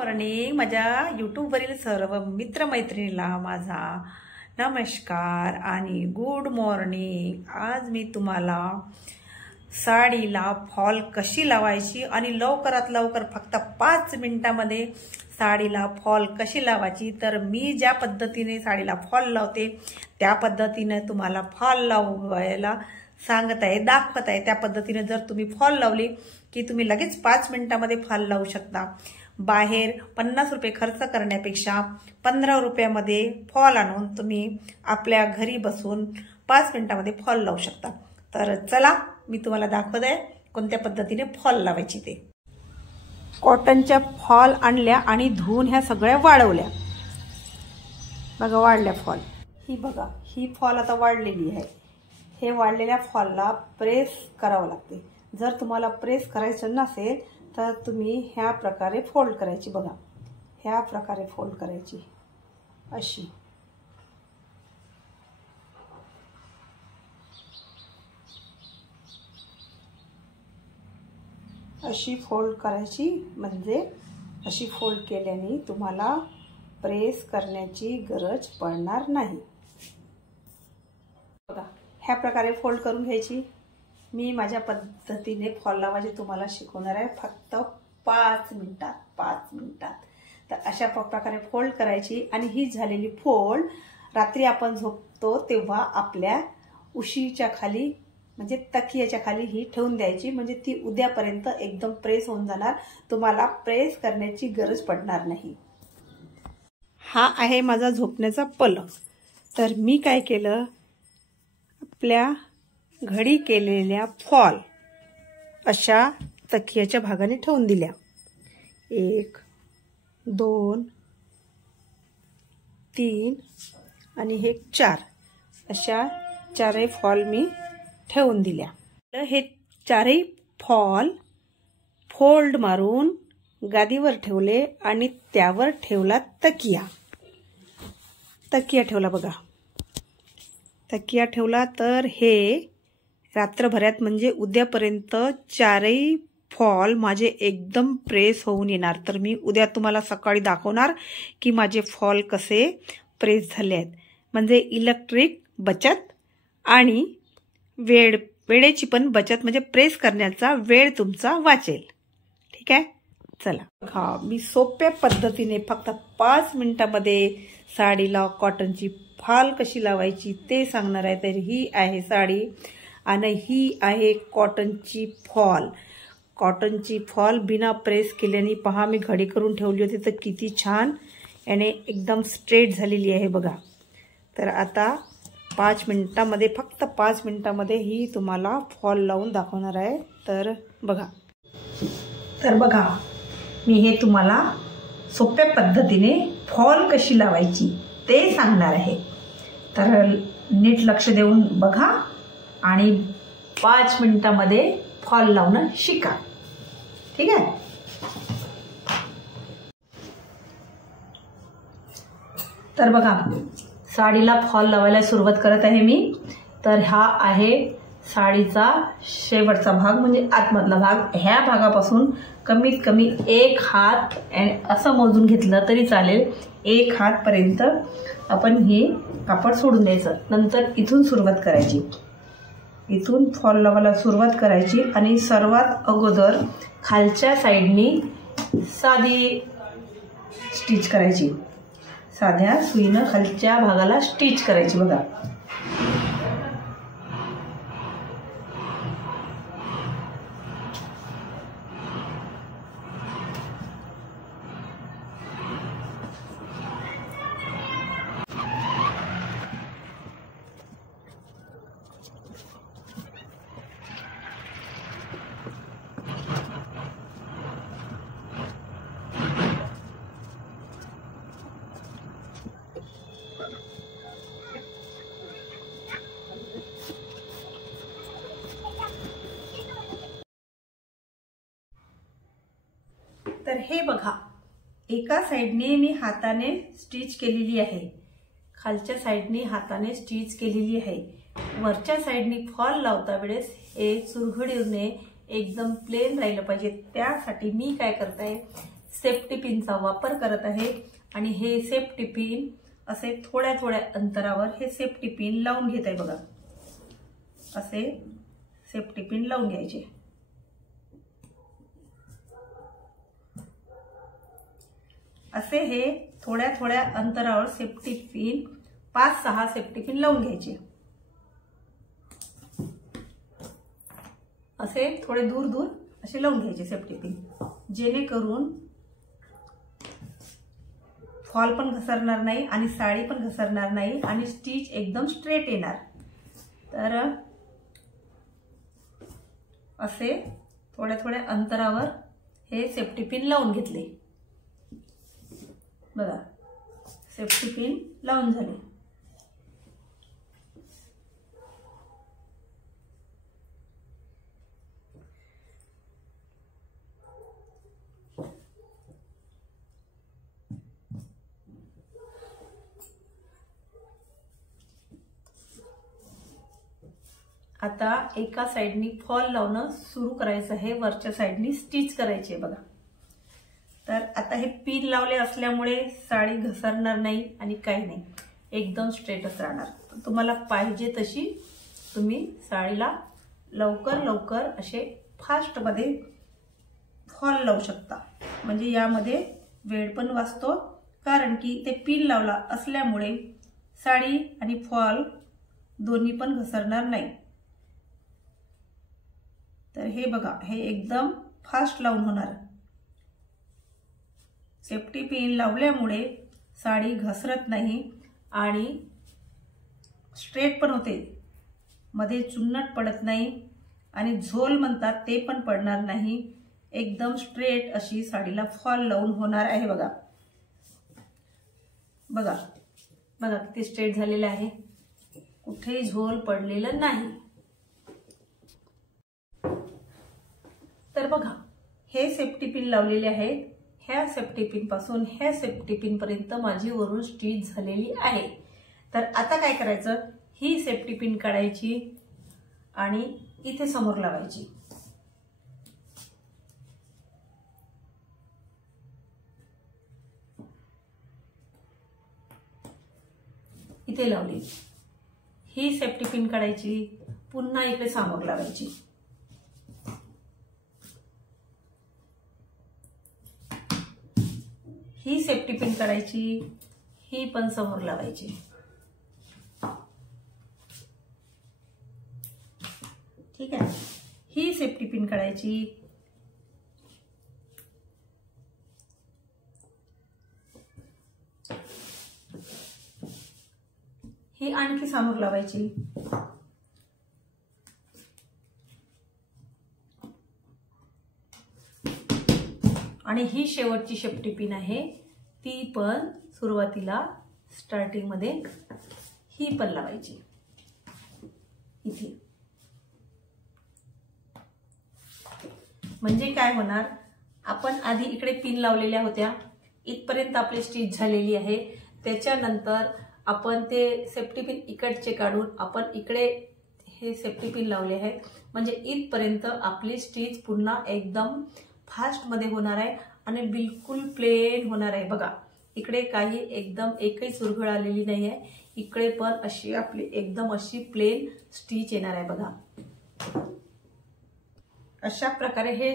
Morning माझ्या यूट्यूबवरील सर्व मित्रमैत्रिणीला माझा नमस्कार आणि गुड मॉर्निंग। आज मी तुम्हाला साडीला फॉल कशी लावायची आणि लवकरात लवकर फक्त 5 मिनिटांमध्ये साडीला फॉल कशी लावायची, तर मी ज्या पद्धतीने साडीला फॉल लावते त्या पद्धतीने तुम्हाला फॉल लावायला सांगत आहे, दाखवत आहे। त्या पद्धतीने जर तुम्ही फॉल लावली की तुम्ही लगेच 5 मिनिटांमध्ये फॉल लावू शकता। बाहेर 50 रुपये खर्च करण्यापेक्षा 15 रुपयामध्ये फॉल आणून तुम्ही आपल्या घरी बसून 5 मिनिटांमध्ये फॉल लावू शकता। तर चला मी तुम्हाला दाखवत आहे कोणत्या पद्धतीने फॉल लावायची ते। कॉटनच्या फॉल आणल्या आणि धुवून ह्या सगळ्या वाळवल्या। बघा वाळल्या फॉल, ही बघा ही फॉल आता वाळलेली आहे। हे वाळलेल्या फॉलला प्रेस करावं लागते। जर तुम्हाला प्रेस करायचं नसेल तर तुम्ही ह्या प्रकारे फोल्ड करायची। बघा ह्या प्रकारे फोल्ड करायची, अशी फोल्ड करायची। म्हणजे अशी फोल्ड केल्याने तुम्हाला प्रेस करण्याची गरज पडणार नाही। बघा ह्या प्रकारे फोल्ड करून घ्यायची। मी माझ्या पद्धतीने फॉल लावायचे तुम्हाला शिकवणार आहे फक्त 5 मिनिटात। तर अशा प्रकारे फोल्ड करायची आणि ही झालेली फोल्ड रात्री आपण झोपतो तेव्हा आपल्या उशीच्या खाली म्हणजे तकियाच्या खाली ही ठेवून द्यायची। म्हणजे ती उद्यापर्यंत एकदम प्रेस होऊन जाणार, तुम्हाला प्रेस करण्याची गरज पडणार नाही। हा आहे माझा झोपण्याचा पलंग। तर मी काय केलं, आपल्या घडी केलेल्या फॉल अशा तकियाच्या भागाने ठेवून दिल्या। 1 2 3 आणि हे 4 अशा 4 फॉल मी ठेवून दिल्या। हे 4 फॉल फोल्ड मारून गादीवर ठेवले आणि त्यावर ठेवला तकिया ठेवला। बघा तकिया ठेवला तर हे रात्रभरात म्हणजे उद्यापर्यंत 4 फॉल माझे एकदम प्रेस होऊन येणार। तर मी उद्या तुम्हाला सकाळी दाखवणार की माझे फॉल कसे प्रेस झाले आहेत। म्हणजे इलेक्ट्रिक बचत आणि वेळेची पण बचत, म्हणजे प्रेस करण्याचा वेळ तुमचा वाचेल। ठीक आहे, चला मी सोप्या पद्धतीने फक्त 5 मिनिटांमध्ये साडीला कॉटनची फॉल कशी लावायची ते सांगणार आहे। तर ही आहे साडी आणि ही आहे कॉटनची फॉल बिना प्रेस केल्याने पहा मी घडी करून ठेवली होती तर किती छान याने एकदम स्ट्रेट झालेली आहे। बघा तर आता 5 मिनिटांमध्ये फक्त 5 मिनिटांमध्ये ही तुम्हाला फॉल लावून दाखवणार आहे। तर बघा मी हे तुम्हाला सोप्या पद्धतीने फॉल कशी लावायची ते सांगणार आहे। तर नीट लक्ष देऊन बघा आणि 5 मिनिटांमध्ये फॉल लावणं शिका। ठीक आहे, तर बघा साडीला फॉल लावायला सुरुवात करत आहे मी। तर हा आहे साडीचा शेवटचा भाग म्हणजे आतमधला भाग। ह्या भागापासून कमीत कमी 1 हात असं मोजून घेतलं तरी चालेल। 1 हात पर्यंत आपण हे कापड सोडून द्यायचं। नंतर इथून सुरुवात करायची, इथून फॉल लावायला सुरुवात करायची आणि सर्वात अगोदर खालच्या साईडनी साधी स्टिच करायची। साध्या सुईनं खालच्या भागाला स्टिच करायची। बघा तर हे बघा एका साइडने मी हाताने स्टिच केलेली आहे, खालच्या साइडने हाताने स्टिच केलेली आहे। वरच्या साइडने फॉल लावता वेळेस हे चुरघडीने एकदम प्लेन राहिलं पाहिजे। त्यासाठी मी काय करते, सेफ्टी पिनचा वापर करत आहे आणि हे सेफ्टी पिन असे थोड्या थोड्या अंतरावर हे सेफ्टी पिन लावून घेत आहे बघा. असे सेफ्टी पिन लावून घ्यायचे. असे हे थोड्या थोड्या अंतरावर सेफ्टी पिन 5-6 सेफ्टी पिन लावून घ्यायचे. असे थोडे दूर दूर असे लावून घ्यायचे सेफ्टी पिन, जेणेकरून फॉल पण घसरणार नाही आणि साडी पण घसरणार नाही आणि स्टिच एकदम स्ट्रेट येणार. तर असे थोड्या थोड्या अंतरावर हे सेफ्टी पिन लावून घेतले बघा. सेफ्टी पिन लावून झाले. आता एका साइडनी फॉल लावणं सुरू करायचं आहे, वरच्या साइडनी स्टिच करायची आहे बघा. तर आता हे पिन लावले असल्यामुळे साडी घसरणार नाही आणि काही नाही, एकदम स्ट्रेटच राहणार. तुम्हाला पाहिजे तशी तुम्ही साडीला लवकर लवकर असे फास्टमध्ये फॉल लावू शकता. म्हणजे यामध्ये वेळ पण वाचतो, कारण की ते पिन लावला असल्यामुळे साडी आणि फॉल दोन्ही पण घसरणार नाही. तर हे बघा, हे एकदम फास्ट लावून होणार. सेफ्टी पिन लावल्यामुळे साडी घसरत नाही आणि स्ट्रेट पण होते, मध्ये चुन्नट पडत नाही आणि झोल म्हणतात ते पण पडणार नाही. एकदम स्ट्रेट अशी साडीला फॉल लावून होणार आहे बघा. बघा बघा किती स्ट्रेट झालेलं आहे, कुठेही झोल पडलेलं नाही. तर बघा, हे सेफ्टी पिन लावलेले आहेत. ह्या सेफ्टी पिन पासून ह्या सेफ्टी पिन पर्यंत माझी वरून स्टिच झालेली आहे. तर आता काय करायचं, ही सेफ्टी पिन काढायची आणि इथे समोर लावायची. इथे लावली. ही सेफ्टी पिन काढायची, पुन्हा इकडे समोर लावायची. ही सेफ्टी पिन काढायची, ही पण समोर लावायची. ठीक आहे. ही सेफ्टी पिन काढायची, ही आणखी समोर लावायची. आणि ही शेवटची सेफ्टी पिन आहे, ती पण सुरुवातीला स्टार्टिंग मध्ये ही पण लावायची इथे. म्हणजे काय होणार, आपण आधी इकडे पिन लावलेल्या होत्या, इथपर्यंत आपली स्टिच झालेली आहे. त्याच्यानंतर आपण ते सेफ्टी पिन इकडचे काढून आपण इकडे हे सेफ्टी पिन लावले आहेत. म्हणजे इथपर्यंत आपली स्टिच पुन्हा एकदम फास्ट मध्ये होणार आहे आणि बिलकुल प्लेन होणार आहे. बघा, इकडे काही एकदम एकही सुरघळ आलेली नाही आहे, इकडे पण अशी आपली एकदम अशी प्लेन स्टिच येणार आहे बघा. अशा प्रकारे हे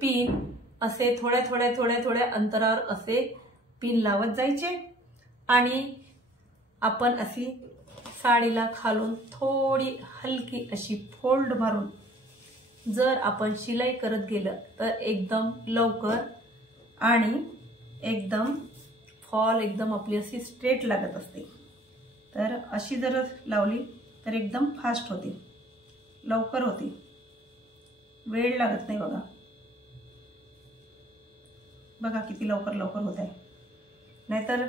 पिन असे थोड्या थोड्या थोड्या थोड्या अंतरावर असे पिन लावत जायचे आणि आपण अशी साडीला खालून थोडी हलकी अशी फोल्ड मारून जर आपण शिलाई करत गेलं तर एकदम लवकर आणि एकदम फॉल एकदम आपली अशी स्ट्रेट लागत असते. तर अशी जर लावली तर एकदम फास्ट होते, लवकर होते, वेळ लागत नाही. बघा बघा किती लवकर लवकर होत आहे. नाहीतर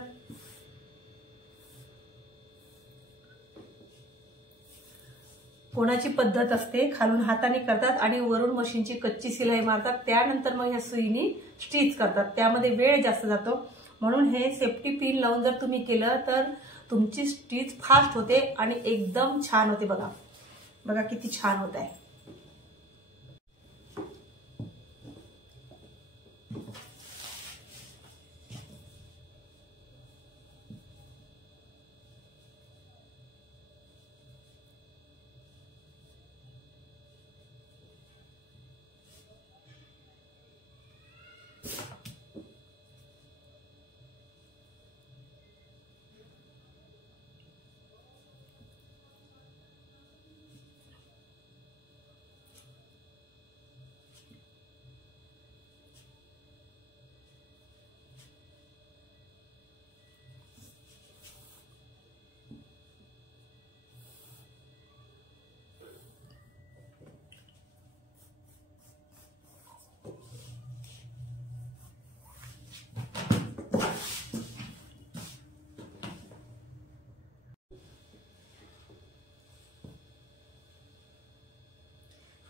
कोणाची पद्धत असते, खालून हाताने करतात आणि वरून मशीनची कच्ची शिलाई मारतात, त्यानंतर मग ह्या सुईनी स्टिच करतात, त्यामध्ये वेळ जास्त जातो. म्हणून हे सेफ्टी पिन लावून जर तुम्ही केलं तर तुमची स्टिच फास्ट होते आणि एकदम छान होते. बघा बघा किती छान होत आहे.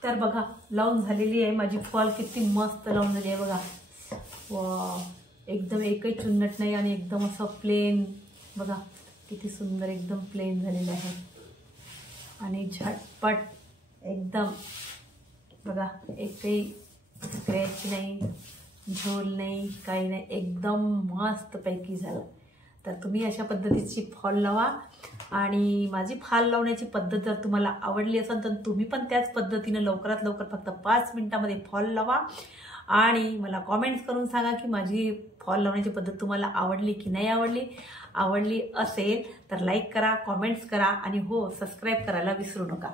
तर बघा लावून झालेली आहे माझी फॉल, किती मस्त लावून झाली आहे बघा. वा, एकदम एकही चुन्नट नाही आणि एकदम असं प्लेन बघा, किती सुंदर एकदम प्लेन झालेलं आहे आणि झटपट एकदम बघा, एकही स्क्रॅच नाही, झोल नाही, काही नाही, एकदम मस्तपैकी झालं. तर तुम्ही अशा पद्धतीची फॉल लावा आणि माझी फॉल लावण्याची पद्धत जर तुम्हाला आवडली असेल तर तुम्ही पण त्याच पद्धतीनं लवकरात लवकर फक्त 5 मिनिटामध्ये फॉल लावा आणि मला कॉमेंट्स करून सांगा की माझी फॉल लावण्याची पद्धत तुम्हाला आवडली की नाही आवडली. आवडली असेल तर लाईक करा, कॉमेंट्स करा आणि हो सबस्क्राईब करायला विसरू नका.